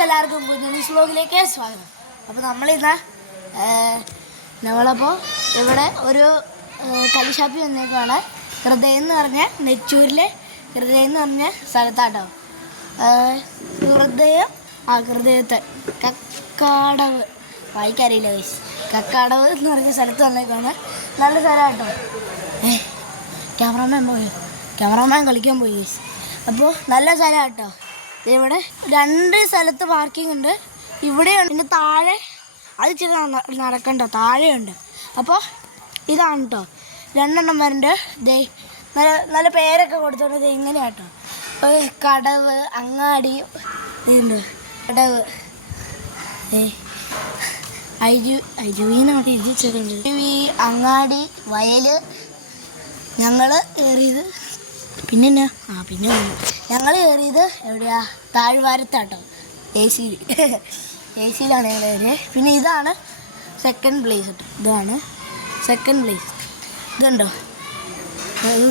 Friends എല്ലാവർക്കും പുതിയ വ്ലോഗിലേക്ക് സ്വാഗതം. അപ്പോൾ നമ്മളപ്പോൾ ഇവിടെ ഒരു കള്ളിഷാപ്പി വന്നേക്കാണ്. ഹൃദയം എന്ന് പറഞ്ഞ നെച്ചൂരിലെ ഹൃദയം എന്ന് പറഞ്ഞ സ്ഥലത്താട്ടോ. ഹൃദയത്തെ കക്കാടവ് വായിക്കറിയില്ല വയസ്സ് കക്കാടവ് എന്ന് പറഞ്ഞ സ്ഥലത്ത് വന്നേക്കാണ്. നല്ല സ്ഥലമാട്ടോ. ക്യാമറമാൻ കളിക്കാൻ പോയി വയസ്സ്. അപ്പോൾ നല്ല സ്ഥലമാട്ടോ. ഇവിടെ 2 സ്ഥലത്ത് പാർക്കിംഗ് ഉണ്ട്. ഇവിടെയുണ്ട്, പിന്നെ താഴെ അത് ഇച്ചിരി നടക്കണ്ട, താഴെയുണ്ട്. അപ്പോൾ ഇതാണ് കേട്ടോ 2 വരുന്നുണ്ട്. നല്ല നല്ല പേരൊക്കെ കൊടുത്തോണ്ട് ഇങ്ങനെയാട്ടോ. കടവ്, അങ്ങാടി ഉണ്ട്. കടവ് അങ്ങാടി, വയൽ. ഞങ്ങൾ കയറിയത് പിന്നെ ഞങ്ങൾ കയറിയത് എവിടെയാ? താഴ്വാരത്താട്ടോ. എ സിയിലാണ് ഞങ്ങൾ കയറിയത്. പിന്നെ ഇതാണ് സെക്കൻഡ് പ്ലേസ് കേട്ടോ. ഇതാണ് സെക്കൻഡ് പ്ലേസ്. ഇതുണ്ടോ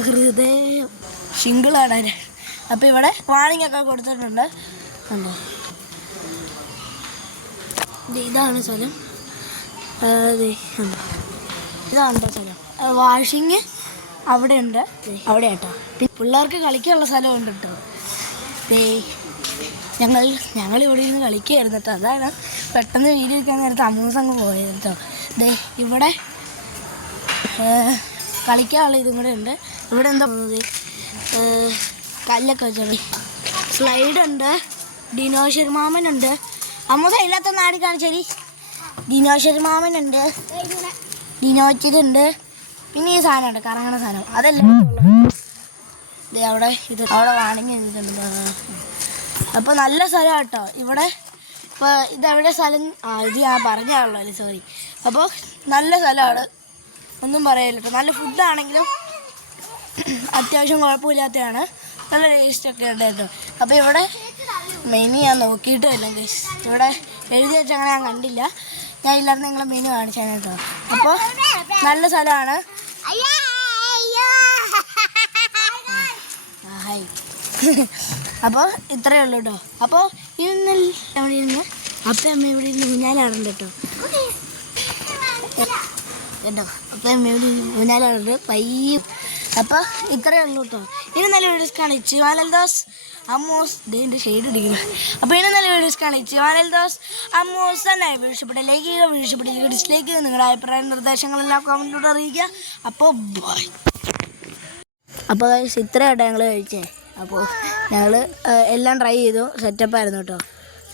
ഹൃദയം സിംഗിളാണ്. അപ്പോൾ ഇവിടെ വാണിംഗ് ഒക്കെ കൊടുത്തിട്ടുണ്ട്. കണ്ടോ, ഇതാണ് സ്ഥലം. ഇതാണ് സ്ഥലം. വാഷിങ് അവിടെ ഉണ്ട്, അവിടെ കേട്ടോ. പിന്നെ പിള്ളേർക്ക് കളിക്കാനുള്ള സ്ഥലമുണ്ട് കേട്ടോ. ഞങ്ങൾ ഇവിടെ ഇരുന്ന് കളിക്കുകയായിരുന്നു കേട്ടോ. അതാണ് പെട്ടെന്ന് വീഡിയോ എടുക്കാൻ നേരത്തെ അമ്മൂസ് അങ്ങ് പോയത് കേട്ടോ. ഇവിടെ കളിക്കാനുള്ള ഇതും കൂടെ ഉണ്ട്. ഇവിടെ എന്താ കല്ലൊക്കെ വെച്ചാൽ സ്ലൈഡ് ഉണ്ട്. ഡിനോഷർ മാമനുണ്ട്. അമ്മൂസ ഇല്ലാത്ത നാടി കാണിച്ചേരി. ഡിനോഷർ മാമനുണ്ട്, ഡിനോച്ചിതുണ്ട്. പിന്നെ ഈ സാധനമുണ്ട്, കറങ്ങണ സാധനം. അതെല്ലാം അവിടെ വാണിങ് ചെയ്തിട്ടുണ്ട്. അപ്പോൾ നല്ല സ്ഥലം കേട്ടോ ഇവിടെ. ഇപ്പോൾ ഇതെവിടെ സ്ഥലം? ഇത് ഞാൻ പറഞ്ഞാണല്ലോ, സോറി. അപ്പോൾ നല്ല സ്ഥലമാണ്, ഒന്നും പറയാനില്ല കേട്ടോ. നല്ല ഫുഡാണെങ്കിലും അത്യാവശ്യം കുഴപ്പമില്ലാത്തതാണ്. നല്ല ടേസ്റ്റൊക്കെ ഉണ്ട് കേട്ടോ. അപ്പോൾ ഇവിടെ മെനു ഞാൻ നോക്കിയിട്ടില്ല ഗൈസ്. ഇവിടെ എഴുതി വെച്ചങ്ങനെ ഞാൻ കണ്ടില്ല. ഞാൻ ഇല്ലാതെ നിങ്ങളെ മെനു കാണിച്ചാൽ കേട്ടോ. അപ്പോൾ നല്ല സ്ഥലമാണ്. ഹായ്. അപ്പോൾ ഇത്രയേ ഉള്ളൂ കേട്ടോ. അപ്പോൾ ഇന്ന് അവിടെ ഇരുന്ന് അമ്മ ഇവിടെ ഇരുന്ന് ഊഞ്ഞാലാടുണ്ട് കേട്ടോ. അപ്പം അമ്മ ഇവിടെ ഊഞ്ഞാലാടുണ്ട് പയ്യെ. അപ്പോൾ ഇത്രയേ ഉള്ളൂ കേട്ടോ. ഇനി നല്ല വീഡിയോസ് കാണിച്ച് വാനൽദാസ് അമ്മോസ് ഇതിൻ്റെ ഷെയ്ഡ് ഇടിക്കണം. അപ്പോൾ ഇനി നല്ല വീഡിയോസ് കാണിച്ച് വാനൽദാസ് അമ്മോസ് തന്നെ വീഴ്ചപ്പെട്ട ഡിസ്ലൈക്ക് നിങ്ങളുടെ അഭിപ്രായ നിർദ്ദേശങ്ങളെല്ലാം കമൻറ്റിലൂടെ അറിയിക്കുക. അപ്പോൾ ബൈ. അപ്പോൾ ഇത്രയാട്ടോ ഞങ്ങൾ കഴിച്ചേ. അപ്പോൾ ഞങ്ങൾ എല്ലാം ട്രൈ ചെയ്തു. സെറ്റപ്പായിരുന്നു കേട്ടോ.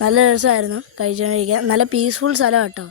നല്ല രസമായിരുന്നു കഴിച്ചുകൊണ്ടിരിക്കുക. നല്ല പീസ്ഫുൾ സ്ഥലം കേട്ടോ.